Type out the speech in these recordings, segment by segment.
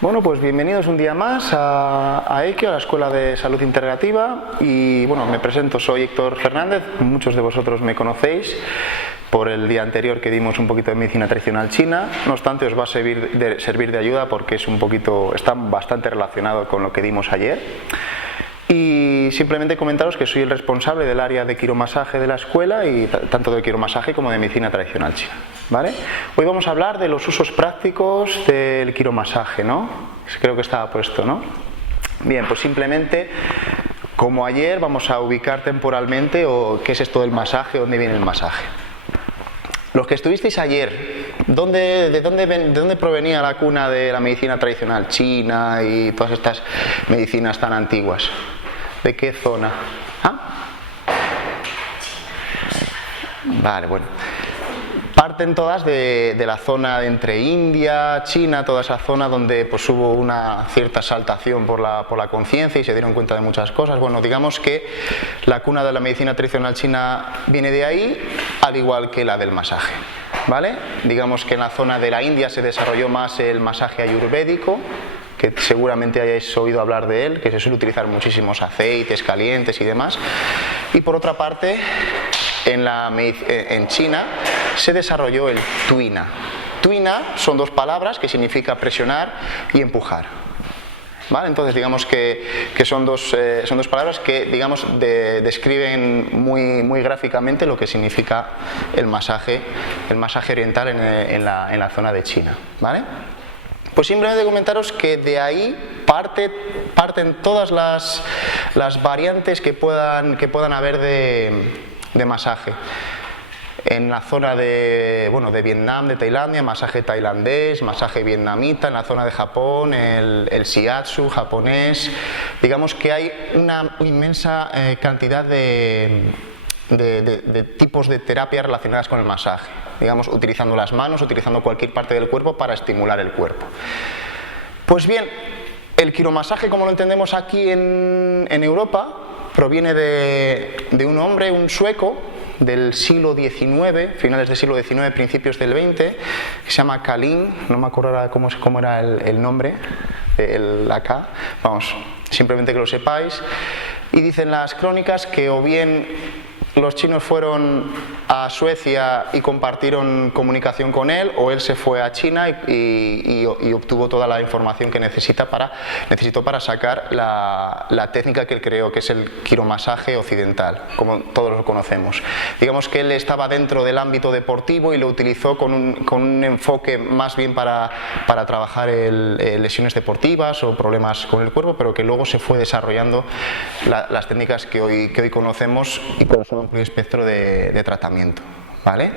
Bueno, pues bienvenidos un día más a EIKE, a la Escuela de Salud Integrativa. Y bueno, me presento, soy Héctor Fernández, muchos de vosotros me conocéis por el día anterior que dimos un poquito de medicina tradicional china. No obstante, os va a servir de ayuda porque está bastante relacionado con lo que dimos ayer. Y simplemente comentaros que soy el responsable del área de quiromasaje de la escuela, y tanto de quiromasaje como de medicina tradicional china, ¿vale? Hoy vamos a hablar de los usos prácticos del quiromasaje, ¿no? Creo que estaba puesto, ¿no? Bien, pues simplemente, como ayer, vamos a ubicar temporalmente qué es esto del masaje, dónde viene el masaje. Los que estuvisteis ayer, ¿de dónde provenía la cuna de la medicina tradicional china y todas estas medicinas tan antiguas? ¿De qué zona? ¿Ah? Vale, bueno. Parten todas de la zona de entre India, China, toda esa zona donde pues hubo una cierta exaltación por la conciencia y se dieron cuenta de muchas cosas. Bueno, digamos que la cuna de la medicina tradicional china viene de ahí, al igual que la del masaje, ¿vale? Digamos que en la zona de la India se desarrolló más el masaje ayurvédico, que seguramente hayáis oído hablar de él, que se suele utilizar muchísimos aceites calientes y demás. Y por otra parte, en China se desarrolló el tuina. Tuina son dos palabras que significa presionar y empujar, ¿vale? Entonces digamos que son dos palabras que describen muy gráficamente lo que significa el masaje oriental en la zona de China, ¿vale? Pues simplemente comentaros que de ahí parten todas las variantes que puedan haber de masaje. En la zona de Vietnam, de Tailandia, masaje tailandés, masaje vietnamita; en la zona de Japón, el shiatsu japonés. Digamos que hay una inmensa cantidad de tipos de terapias relacionadas con el masaje, digamos, utilizando las manos, utilizando cualquier parte del cuerpo para estimular el cuerpo. Pues bien, el quiromasaje, como lo entendemos aquí en Europa, proviene de un hombre, un sueco, del siglo XIX, finales del siglo XIX, principios del XX, que se llama Kalin, no me acuerdo ahora cómo era el nombre, acá, vamos, simplemente que lo sepáis. Y dicen las crónicas que o bien los chinos fueron a Suecia y compartieron comunicación con él, o él se fue a China y obtuvo toda la información que necesitó para sacar la técnica que él creó, que es el quiromasaje occidental, como todos lo conocemos. Digamos que él estaba dentro del ámbito deportivo y lo utilizó con un enfoque más bien para trabajar lesiones deportivas o problemas con el cuerpo, pero que luego se fue desarrollando las técnicas que hoy conocemos y con un amplio espectro de tratamiento, ¿vale?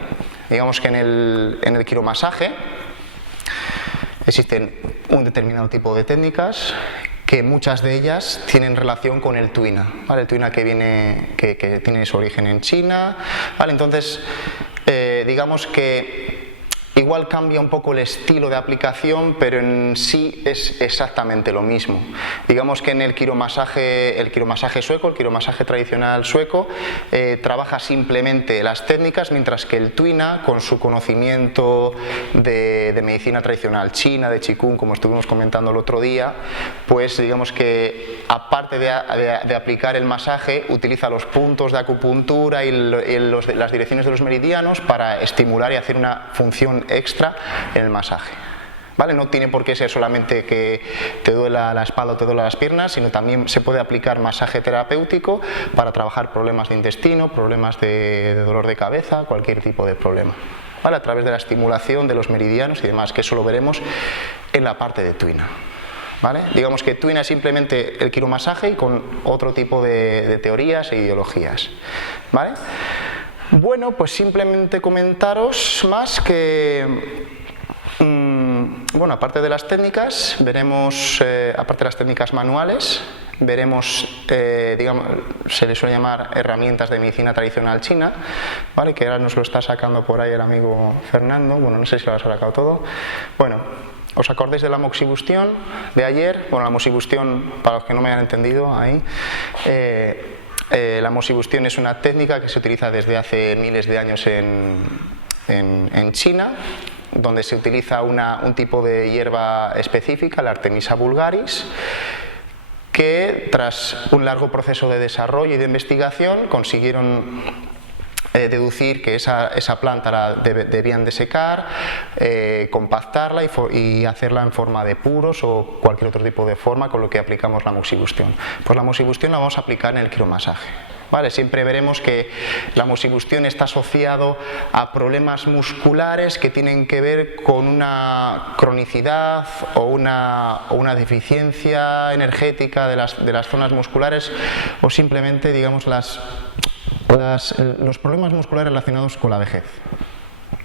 Digamos que en el quiromasaje existen un determinado tipo de técnicas, que muchas de ellas tienen relación con el tuina, ¿vale? El tuina que tiene su origen en China, ¿vale? Entonces, digamos que igual cambia un poco el estilo de aplicación, pero en sí es exactamente lo mismo. Digamos que en el quiromasaje sueco, el quiromasaje tradicional sueco, trabaja simplemente las técnicas, mientras que el tuina, con su conocimiento de medicina tradicional china, de Qigong, como estuvimos comentando el otro día, pues digamos que aparte de aplicar el masaje, utiliza los puntos de acupuntura y las direcciones de los meridianos para estimular y hacer una función extra en el masaje, ¿vale? No tiene por qué ser solamente que te duela la espalda o te duela las piernas, sino también se puede aplicar masaje terapéutico para trabajar problemas de intestino, problemas de dolor de cabeza, cualquier tipo de problema, ¿vale? A través de la estimulación de los meridianos y demás, que eso lo veremos en la parte de tuina, ¿vale? Digamos que tuina es simplemente el quiromasaje y con otro tipo de teorías e ideologías, ¿vale? Bueno, pues simplemente comentaros más que, bueno, aparte de las técnicas, veremos, aparte de las técnicas manuales, veremos, digamos, se les suele llamar herramientas de medicina tradicional china, ¿vale? Que ahora nos lo está sacando por ahí el amigo Fernando, bueno, no sé si lo has sacado todo. Bueno, ¿os acordáis de la moxibustión de ayer? Bueno, la moxibustión, para los que no me hayan entendido ahí, la moxibustión es una técnica que se utiliza desde hace miles de años en China. donde se utiliza un tipo de hierba específica, la Artemisa vulgaris, que tras un largo proceso de desarrollo y de investigación consiguieron deducir que esa planta la debían de secar, compactarla y hacerla en forma de puros o cualquier otro tipo de forma, con lo que aplicamos la moxibustión. Pues la moxibustión la vamos a aplicar en el quiromasaje. ¿Vale? Siempre veremos que la moxibustión está asociado a problemas musculares que tienen que ver con una cronicidad o una deficiencia energética de las zonas musculares, o simplemente, digamos, los problemas musculares relacionados con la vejez.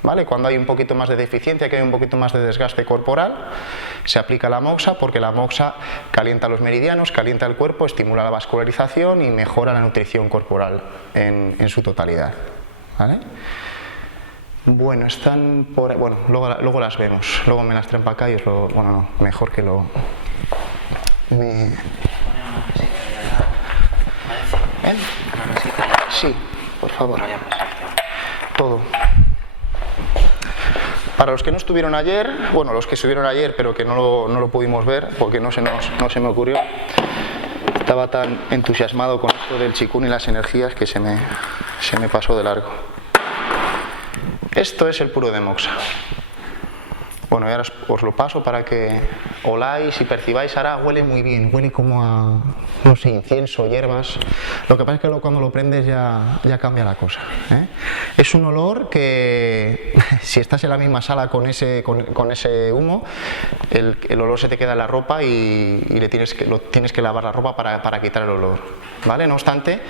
¿Vale? Cuando hay un poquito más de deficiencia, que hay un poquito más de desgaste corporal, se aplica la moxa, porque la moxa calienta los meridianos, calienta el cuerpo, estimula la vascularización y mejora la nutrición corporal en su totalidad. ¿Vale? Bueno, están por ahí. Bueno, luego las vemos, luego me las traen para acá y os lo... Bueno, no, mejor que lo... ¿Ven? Sí, por favor. Todo. Para los que no estuvieron ayer, bueno, los que estuvieron ayer pero que no lo pudimos ver porque no se me ocurrió, estaba tan entusiasmado con esto del chikun y las energías que se me pasó de largo. Esto es el puro de moxa. Bueno, y ahora os lo paso para que oláis y percibáis. Ahora huele muy bien, huele como a, no sé, incienso, hierbas. Lo que pasa es que luego cuando lo prendes ya cambia la cosa, ¿eh? Es un olor que, si estás en la misma sala con ese humo, el olor se te queda en la ropa y tienes que lavar la ropa para quitar el olor, ¿vale? No obstante,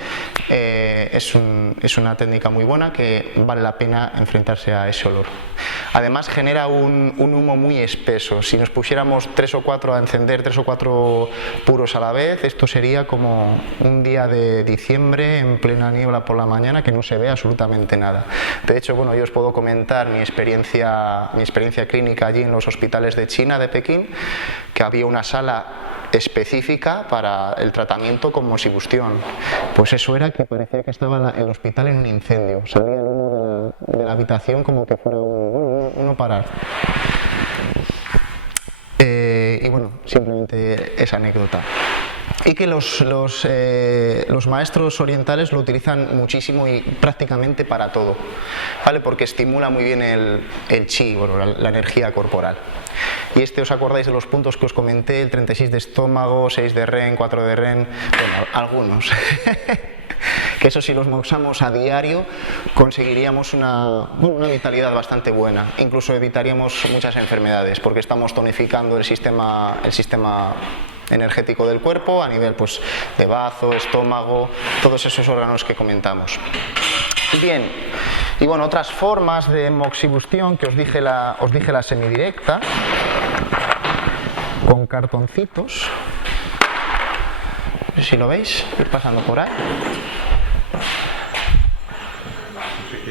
es una técnica muy buena que vale la pena enfrentarse a ese olor. Además genera un humo muy espeso. Si nos pusiéramos 3 o 4 a encender 3 o 4 puros a la vez, esto sería como un día de diciembre en plena niebla por la mañana que no se ve absolutamente nada. De hecho, bueno, yo os puedo comentar mi experiencia clínica allí en los hospitales de China, de Pekín, que había una sala específica para el tratamiento con moxibustión. Pues eso era que parecía que estaba el hospital en un incendio. Salía el humo de la habitación como que fuera uno parar. Y bueno, simplemente esa anécdota. Y que los maestros orientales lo utilizan muchísimo y prácticamente para todo, ¿vale? Porque estimula muy bien el chi, bueno, la energía corporal. Y os acordáis de los puntos que os comenté, el 36 de estómago, 6 de ren, 4 de ren, bueno, algunos. Que eso, si los moxamos a diario, conseguiríamos una vitalidad bastante buena. Incluso evitaríamos muchas enfermedades, porque estamos tonificando el sistema energético del cuerpo a nivel, pues, de bazo, estómago, todos esos órganos que comentamos. Bien, y bueno, otras formas de moxibustión que os dije la semidirecta, con cartoncitos. No sé si lo veis, ir pasando por ahí.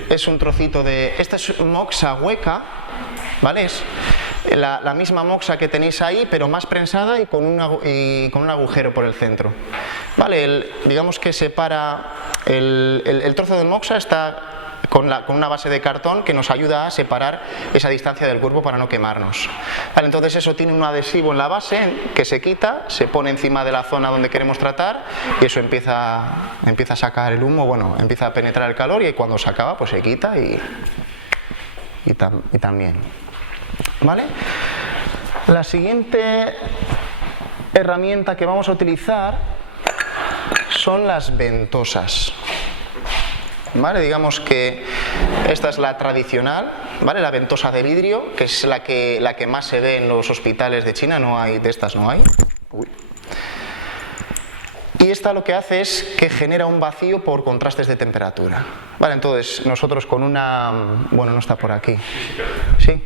Es un trocito de... Esta es moxa hueca, ¿vale? Es la misma moxa que tenéis ahí, pero más prensada y con un agujero por el centro. ¿Vale? Digamos que separa... El trozo de moxa está con una base de cartón que nos ayuda a separar esa distancia del cuerpo para no quemarnos. Vale, entonces eso tiene un adhesivo en la base que se quita, se pone encima de la zona donde queremos tratar y eso empieza a sacar el humo, bueno, empieza a penetrar el calor y cuando se acaba pues se quita y también. ¿Vale? La siguiente herramienta que vamos a utilizar son las ventosas. ¿Vale? Digamos que esta es la tradicional, ¿vale? La ventosa de vidrio, que es la que más se ve en los hospitales de China, no hay de estas, no hay. Uy. Y esta lo que hace es que genera un vacío por contrastes de temperatura. Vale, entonces nosotros con una... Bueno, no está por aquí. ¿Sí?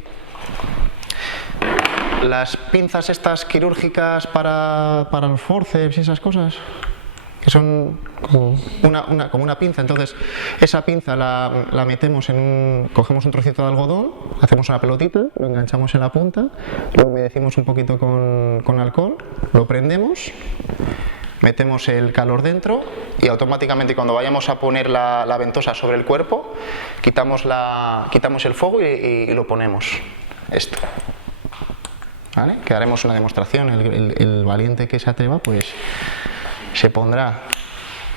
Las pinzas estas quirúrgicas para los forceps y esas cosas, que son como una pinza. Entonces esa pinza la metemos cogemos un trocito de algodón, hacemos una pelotita, lo enganchamos en la punta, lo humedecimos un poquito con alcohol, lo prendemos, metemos el calor dentro y automáticamente cuando vayamos a poner la ventosa sobre el cuerpo quitamos el fuego y lo ponemos. esto. ¿Vale? Que haremos una demostración, el valiente que se atreva pues se pondrá.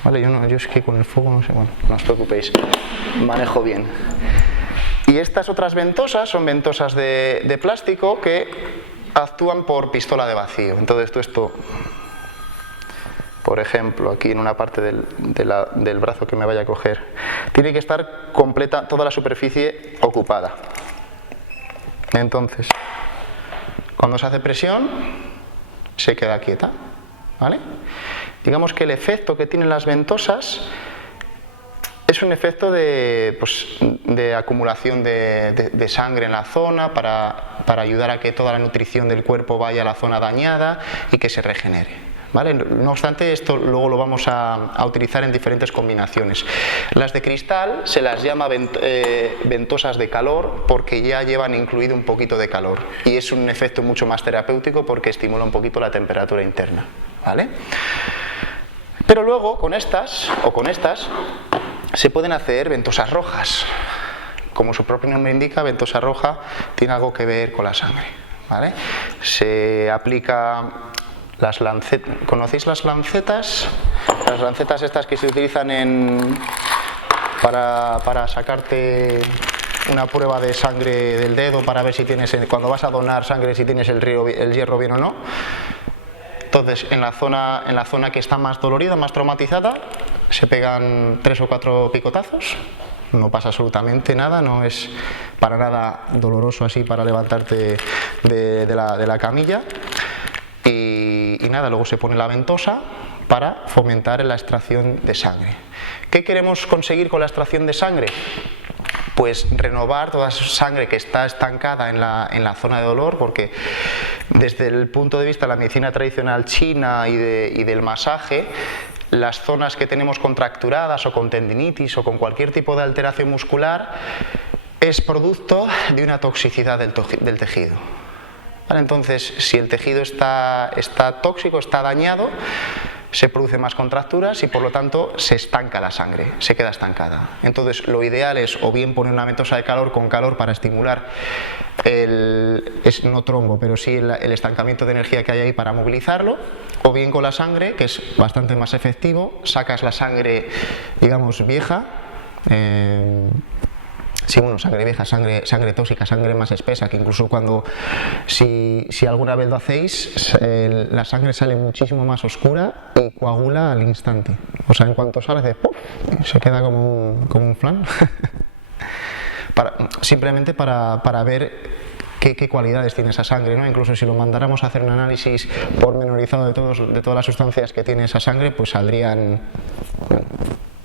Vale, yo es que con el fuego no sé, bueno, no os preocupéis, manejo bien. Y estas otras ventosas son ventosas de plástico que actúan por pistola de vacío. Entonces esto, por ejemplo, aquí en una parte del brazo que me vaya a coger, tiene que estar completa, toda la superficie ocupada. Entonces, cuando se hace presión, se queda quieta, ¿vale? Digamos que el efecto que tienen las ventosas es un efecto de acumulación de sangre en la zona para ayudar a que toda la nutrición del cuerpo vaya a la zona dañada y que se regenere. ¿Vale? No obstante, esto luego lo vamos a utilizar en diferentes combinaciones. Las de cristal se las llama ventosas de calor porque ya llevan incluido un poquito de calor y es un efecto mucho más terapéutico porque estimula un poquito la temperatura interna. ¿Vale? Pero luego con estas se pueden hacer ventosas rojas. Como su propio nombre indica, ventosa roja tiene algo que ver con la sangre. ¿Vale? Se aplica las lancetas. ¿Conocéis las lancetas? Las lancetas estas que se utilizan para sacarte una prueba de sangre del dedo para ver si tienes, cuando vas a donar sangre, si tienes el hierro bien o no. Entonces, en la zona que está más dolorida, más traumatizada, se pegan 3 o 4 picotazos. No pasa absolutamente nada, no es para nada doloroso así para levantarte de la camilla. Y nada, luego se pone la ventosa para fomentar la extracción de sangre. ¿Qué queremos conseguir con la extracción de sangre? Pues renovar toda esa sangre que está estancada en la zona de dolor, porque desde el punto de vista de la medicina tradicional china y del masaje, las zonas que tenemos contracturadas o con tendinitis o con cualquier tipo de alteración muscular es producto de una toxicidad del tejido. ¿Vale? Entonces, si el tejido está tóxico, está dañado, se producen más contracturas y por lo tanto se estanca la sangre, se queda estancada. Entonces, lo ideal es o bien poner una ventosa de calor con calor para estimular no trombo, pero sí el estancamiento de energía que hay ahí para movilizarlo, o bien con la sangre, que es bastante más efectivo, sacas la sangre, digamos, vieja. Sí, bueno, sangre vieja, sangre tóxica, sangre más espesa, que incluso si alguna vez lo hacéis, la sangre sale muchísimo más oscura y coagula al instante. O sea, en cuanto sale, ¡puf!, se queda como un flan. Simplemente para ver qué cualidades tiene esa sangre, ¿no? Incluso si lo mandáramos a hacer un análisis pormenorizado de todas las sustancias que tiene esa sangre, pues saldrían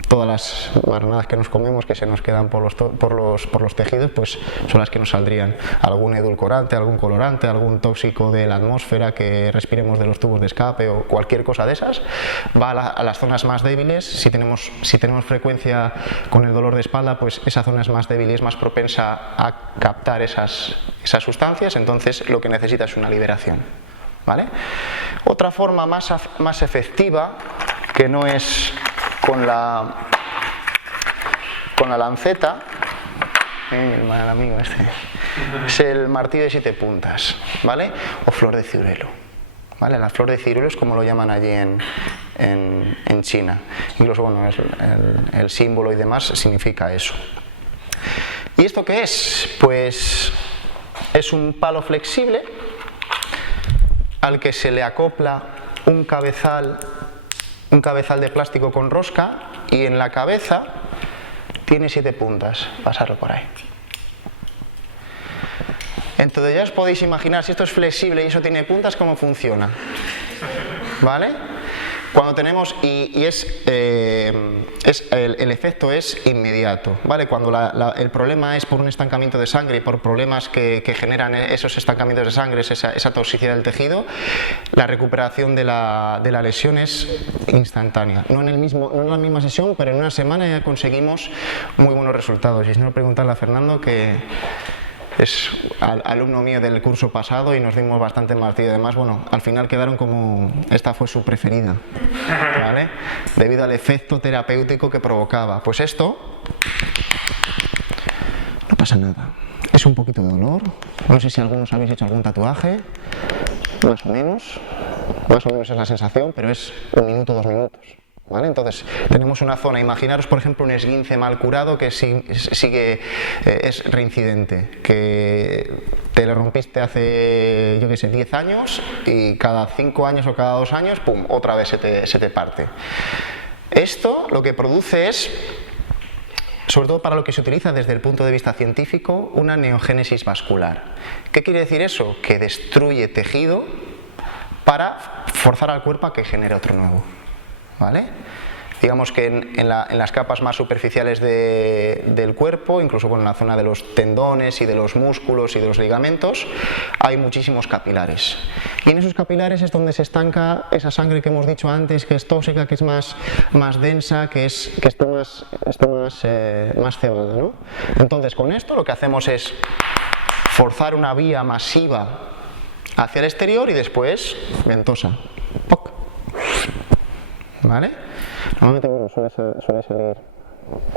todas las marranadas que nos comemos que se nos quedan por los tejidos, pues son las que nos saldrían. Algún edulcorante, algún colorante, algún tóxico de la atmósfera que respiremos de los tubos de escape o cualquier cosa de esas, va a las zonas más débiles. Si tenemos frecuencia con el dolor de espalda, pues esa zona es más débil y es más propensa a captar esas sustancias, entonces lo que necesita es una liberación. ¿Vale? Otra forma más efectiva, que no es con la lanceta, el mal amigo es el martillo de 7 puntas, ¿vale? O flor de ciruelo, ¿vale? La flor de ciruelo es como lo llaman allí en China. Incluso, bueno, el símbolo y demás significa eso. ¿Y esto qué es? Pues es un palo flexible al que se le acopla un cabezal de plástico con rosca y en la cabeza tiene 7 puntas. Pasarlo por ahí. Entonces ya os podéis imaginar, si esto es flexible y eso tiene puntas, cómo funciona. ¿Vale? Cuando tenemos, el efecto es inmediato, ¿vale? Cuando el problema es por un estancamiento de sangre y por problemas que generan esos estancamientos de sangre, esa toxicidad del tejido, la recuperación de la lesión es instantánea. No en la misma sesión, pero en una semana ya conseguimos muy buenos resultados. Y si no, preguntarle a Fernando, que es alumno mío del curso pasado y nos dimos bastante martillo. Además, bueno, al final quedaron como esta fue su preferida, ¿vale? Debido al efecto terapéutico que provocaba. Pues esto no pasa nada. Es un poquito de dolor. No sé si algunos habéis hecho algún tatuaje, más o menos es la sensación, pero es 1 minuto, 2 minutos. ¿Vale? Entonces, tenemos una zona, imaginaros por ejemplo un esguince mal curado que es reincidente, que te lo rompiste hace, yo qué sé, 10 años y cada 5 años o cada 2 años, ¡pum!, otra vez se te parte. Esto lo que produce es, sobre todo para lo que se utiliza desde el punto de vista científico, una neogénesis vascular. ¿Qué quiere decir eso? Que destruye tejido para forzar al cuerpo a que genere otro nuevo. ¿Vale? Digamos que en las capas más superficiales del cuerpo, incluso en la zona de los tendones y de los músculos y de los ligamentos, hay muchísimos capilares. Y en esos capilares es donde se estanca esa sangre que hemos dicho antes, que es tóxica, que es más densa, que está más cebada, ¿no? Entonces, con esto lo que hacemos es forzar una vía masiva hacia el exterior y después ventosa. ¡Poc! ¿Vale? Normalmente suele salir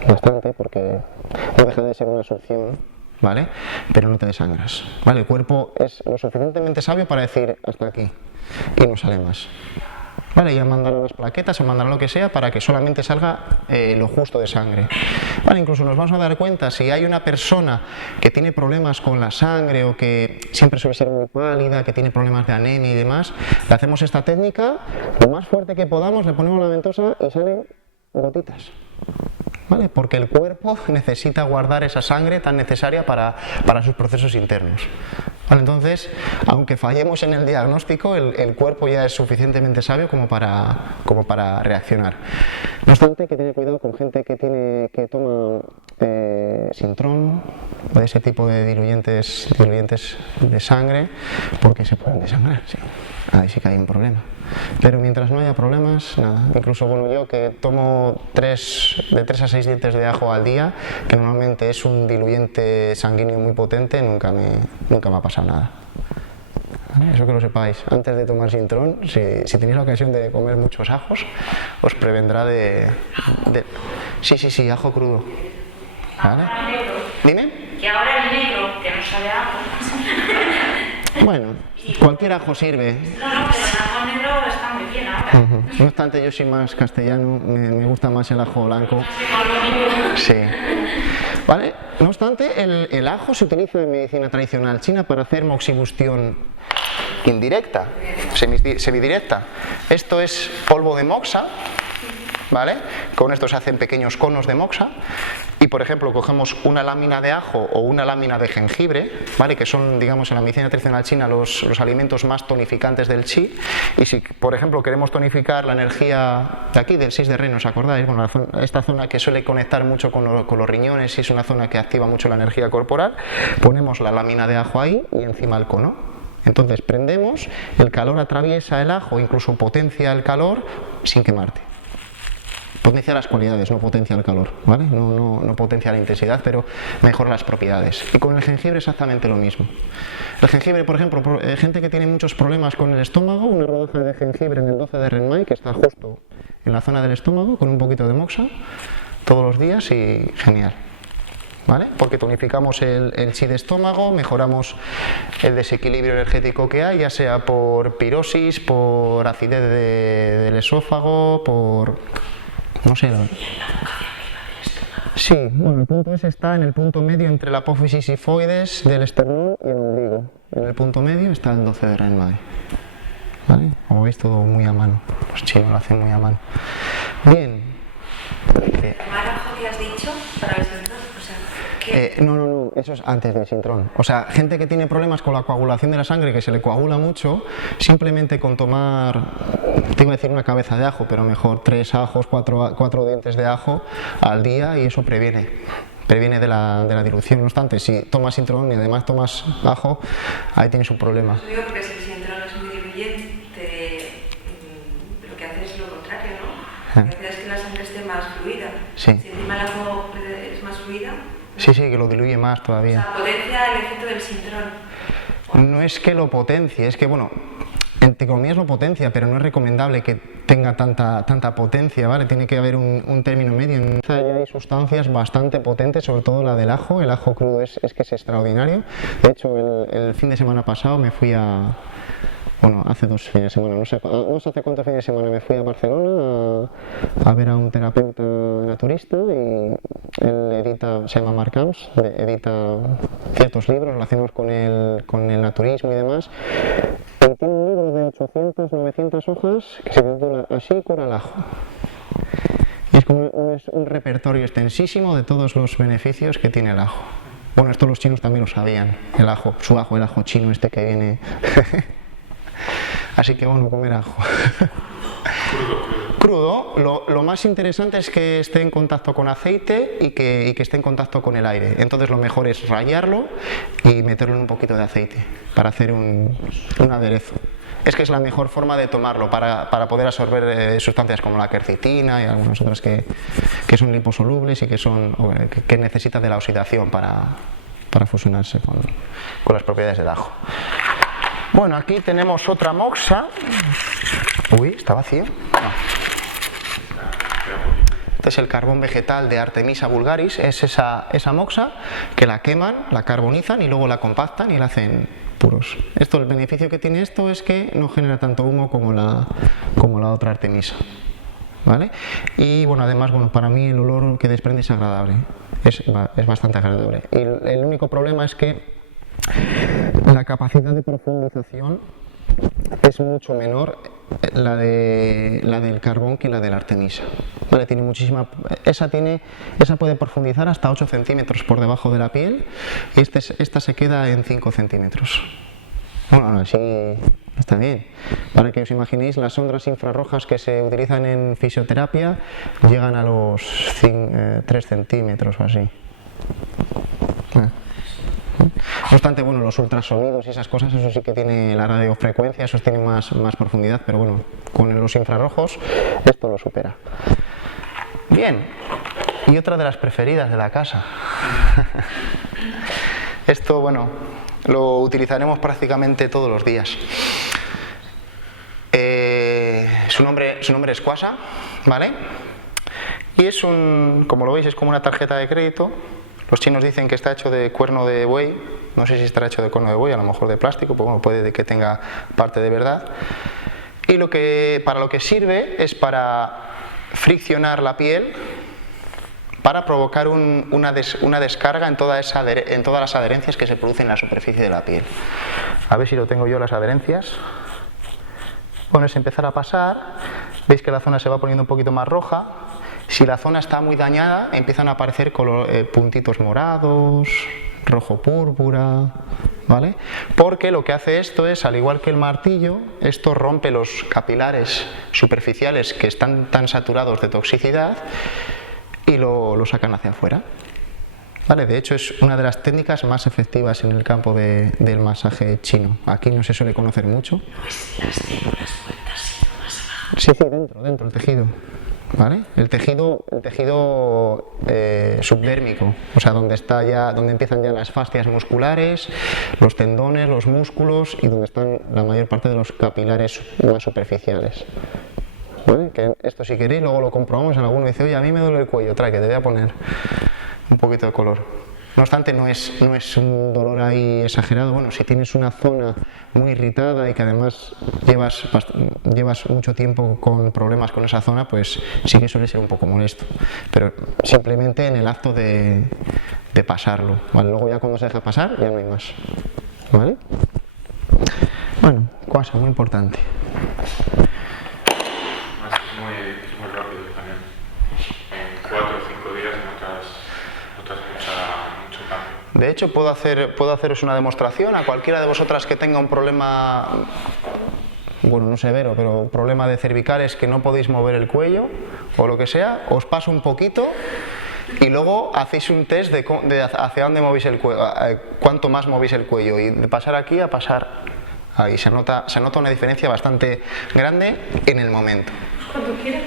bastante porque no deja de ser una succión, ¿vale? Pero no te desangras, ¿vale? El cuerpo es lo suficientemente sabio para decir hasta aquí y no sale más. ¿Vale? Ya mandarán las plaquetas o mandarán lo que sea para que solamente salga lo justo de sangre. Vale, incluso nos vamos a dar cuenta si hay una persona que tiene problemas con la sangre o que siempre suele ser muy pálida, que tiene problemas de anemia y demás, le hacemos esta técnica, lo más fuerte que podamos, le ponemos la ventosa y salen gotitas. ¿Vale? Porque el cuerpo necesita guardar esa sangre tan necesaria para sus procesos internos. ¿Vale? Entonces, aunque fallemos en el diagnóstico, el cuerpo ya es suficientemente sabio como para reaccionar. No obstante, hay que tener cuidado con gente que toma Sintrom o ese tipo de diluyentes de sangre, porque se pueden desangrar, sí. Ahí sí que hay un problema. Pero mientras no haya problemas, nada. Incluso bueno, yo que tomo de 3 a 6 dientes de ajo al día, que normalmente es un diluyente sanguíneo muy potente, nunca me ha pasado nada. ¿Vale? Eso que lo sepáis. Antes de tomar Sintrom, si tenéis la ocasión de comer muchos ajos, os prevendrá de... Sí, ajo crudo. ¿Vale? Dime. Que ahora el negro, que no sabe a ajo. Bueno, cualquier ajo sirve. No, pero el ajo negro está muy bien ahora. No obstante, yo soy más castellano, me gusta más el ajo blanco. Sí. ¿Vale? No obstante, el ajo se utiliza en medicina tradicional china para hacer moxibustión indirecta, semidirecta. Esto es polvo de moxa, ¿vale? Con esto se hacen pequeños conos de moxa. Y por ejemplo cogemos una lámina de ajo o una lámina de jengibre, ¿vale? Que son, digamos, en la medicina tradicional china los alimentos más tonificantes del chi, y si por ejemplo queremos tonificar la energía de aquí, del 6 de Ren, ¿os acordáis? Bueno, esta zona que suele conectar mucho con los riñones y es una zona que activa mucho la energía corporal, ponemos la lámina de ajo ahí y encima el cono. Entonces prendemos, el calor atraviesa el ajo, incluso potencia el calor sin quemarte. Potencia las cualidades, no potencia el calor, ¿vale? No potencia la intensidad, pero mejora las propiedades. Y con el jengibre exactamente lo mismo. El jengibre, por ejemplo, gente que tiene muchos problemas con el estómago, una rodaja de jengibre en el 12 de Renmai, que está justo en la zona del estómago, con un poquito de moxa, todos los días y genial. ¿Vale? Porque tonificamos el chi de estómago, mejoramos el desequilibrio energético que hay, ya sea por pirosis, por acidez del esófago, por... no sé. Sí, bueno, el punto S está en el punto medio entre la apófisis sifoides del esternón y el ombligo. En el punto medio está el 12 de Renmai. ¿Vale? Como veis, todo muy a mano. Los chinos lo hacen muy a mano. Bien. ¿El ajo que has dicho para el Sintrom? No, eso es antes del Sintrom. O sea, gente que tiene problemas con la coagulación de la sangre, que se le coagula mucho, simplemente con tomar, te iba a decir una cabeza de ajo, pero mejor 3 ajos, 4 dientes de ajo al día, y eso previene de la dilución. No obstante, si tomas Sintrom y además tomas ajo, ahí tienes un problema. Yo digo porque si el Sintrom es muy diluyente, lo que hace es lo contrario, ¿no? Lo que hace es que la sangre esté más fluida. Sí. Si encima el ajo es más fluida... Sí, que lo diluye más todavía. O sea, potencia el efecto del Sintrom. No es que lo potencie, es que, bueno, entre comillas lo potencia, pero no es recomendable que tenga tanta potencia, ¿vale? Tiene que haber un término medio. Hay sustancias bastante potentes, sobre todo la del ajo. El ajo crudo es que es extraordinario. De hecho, el fin de semana pasado me fui bueno, hace 2 fines de semana, no sé hace cuántos fines de semana, me fui a Barcelona a ver a un terapeuta naturista y él edita, se llama Marc Camps, edita ciertos libros relacionados con el naturismo y demás. Y tiene un libro de 800, 900 hojas que se titula Así cura el ajo. Y es un repertorio extensísimo de todos los beneficios que tiene el ajo. Bueno, esto los chinos también lo sabían, el ajo chino este que viene. Así que bueno, comer ajo. Crudo, lo más interesante es que esté en contacto con aceite y que esté en contacto con el aire. Entonces lo mejor es rallarlo y meterlo en un poquito de aceite para hacer un aderezo. Es que es la mejor forma de tomarlo para poder absorber sustancias como la quercetina y algunas otras que son liposolubles y que necesitan de la oxidación para fusionarse con las propiedades del ajo. Bueno, aquí tenemos otra moxa. Uy, ¿está vacío? No. Este es el carbón vegetal de Artemisa vulgaris. Es esa moxa que la queman, la carbonizan y luego la compactan y la hacen puros. El beneficio que tiene esto es que no genera tanto humo como la otra Artemisa. ¿Vale? Y bueno, además, para mí el olor que desprende es agradable. Es bastante agradable. Y el único problema es que la capacidad de profundización es mucho menor la del carbón que la de la Artemisa. ¿Vale? Tiene muchísima. Esa puede profundizar hasta 8 centímetros por debajo de la piel y esta se queda en 5 centímetros. Bueno, así está bien. Para que os imaginéis, las ondas infrarrojas que se utilizan en fisioterapia llegan a los 3 centímetros o así. No obstante, bueno, los ultrasonidos y esas cosas, eso sí que tiene la radiofrecuencia, eso tiene más profundidad, pero bueno, con los infrarrojos esto lo supera. Bien, y otra de las preferidas de la casa. Esto, bueno, lo utilizaremos prácticamente todos los días. Su nombre es Quasha, ¿vale? Y es como lo veis, es como una tarjeta de crédito. Los chinos dicen que está hecho de cuerno de buey, no sé si estará hecho de cuerno de buey, a lo mejor de plástico, pues bueno, puede que tenga parte de verdad. Y para lo que sirve es para friccionar la piel, para provocar una descarga en todas las adherencias que se producen en la superficie de la piel. A ver si lo tengo yo, las adherencias. Bueno, es empezar a pasar, veis que la zona se va poniendo un poquito más roja. Si la zona está muy dañada, empiezan a aparecer puntitos morados, rojo púrpura, ¿vale? Porque lo que hace esto es, al igual que el martillo, esto rompe los capilares superficiales que están tan saturados de toxicidad y lo sacan hacia afuera. ¿Vale? De hecho, es una de las técnicas más efectivas en el campo del masaje chino. Aquí no se suele conocer mucho. Sí, dentro del tejido. ¿Vale? El tejido subdérmico, o sea, donde empiezan ya las fascias musculares, los tendones, los músculos y donde están la mayor parte de los capilares más superficiales. ¿Vale? Que esto, si queréis, luego lo comprobamos. Alguno dice, oye, a mí me duele el cuello, trae que te voy a poner un poquito de color. No obstante, no es un dolor ahí exagerado. Bueno, si tienes una zona muy irritada y que además llevas mucho tiempo con problemas con esa zona, pues sí que suele ser un poco molesto. Pero simplemente en el acto de pasarlo. ¿Vale? Luego ya cuando se deja pasar, ya no hay más. ¿Vale? Bueno, cosa muy importante. Es muy rápido también. En 4 o 5 días notas mucho cambio. De hecho, puedo haceros una demostración a cualquiera de vosotras que tenga un problema, bueno, no severo, pero un problema de cervicales que no podéis mover el cuello o lo que sea, os paso un poquito y luego hacéis un test de hacia dónde movéis el cuello, cuánto más movéis el cuello, y de pasar aquí a pasar ahí se nota una diferencia bastante grande en el momento. Cuando quieras.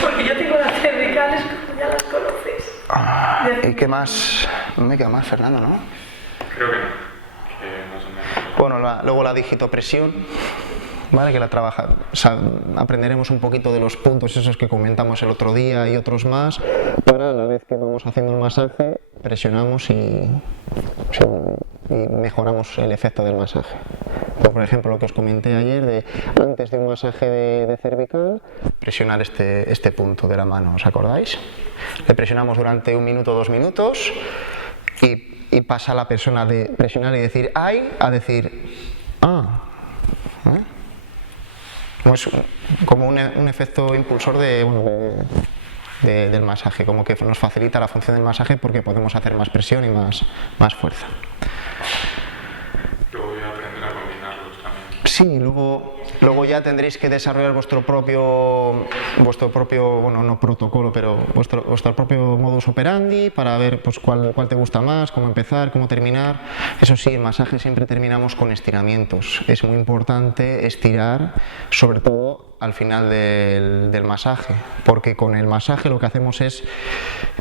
Porque yo tengo las cervicales, como ya las conoces. ¿Y qué más? No me queda más, Fernando, ¿no? Creo que no. Que más o menos. Bueno, luego la digitopresión, ¿vale? Que aprenderemos un poquito de los puntos esos que comentamos el otro día y otros más, para a la vez que vamos haciendo el masaje, presionamos y mejoramos el efecto del masaje. Por ejemplo, lo que os comenté ayer, de antes de un masaje de cervical, presionar este punto de la mano, ¿os acordáis? Le presionamos durante 1 minuto, 2 minutos y pasa la persona de presionar y decir ¡ay! A decir ¡ah! Es como un efecto impulsor del masaje, como que nos facilita la función del masaje porque podemos hacer más presión y más fuerza. Luego voy a aprender a combinarlos también. Sí, luego ya tendréis que desarrollar vuestro propio, bueno, no protocolo, pero vuestro propio modus operandi para ver pues, cuál te gusta más, cómo empezar, cómo terminar. Eso sí, en masaje siempre terminamos con estiramientos. Es muy importante estirar, sobre todo al final del masaje, porque con el masaje lo que hacemos es,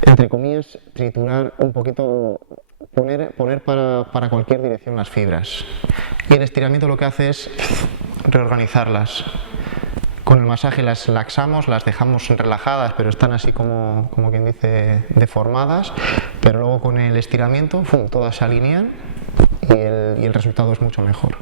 entre comillas, triturar un poquito, poner para cualquier dirección las fibras. Y el estiramiento lo que hace es reorganizarlas. Con el masaje las laxamos, las dejamos relajadas, pero están así como quien dice deformadas, pero luego con el estiramiento todas se alinean y el resultado es mucho mejor.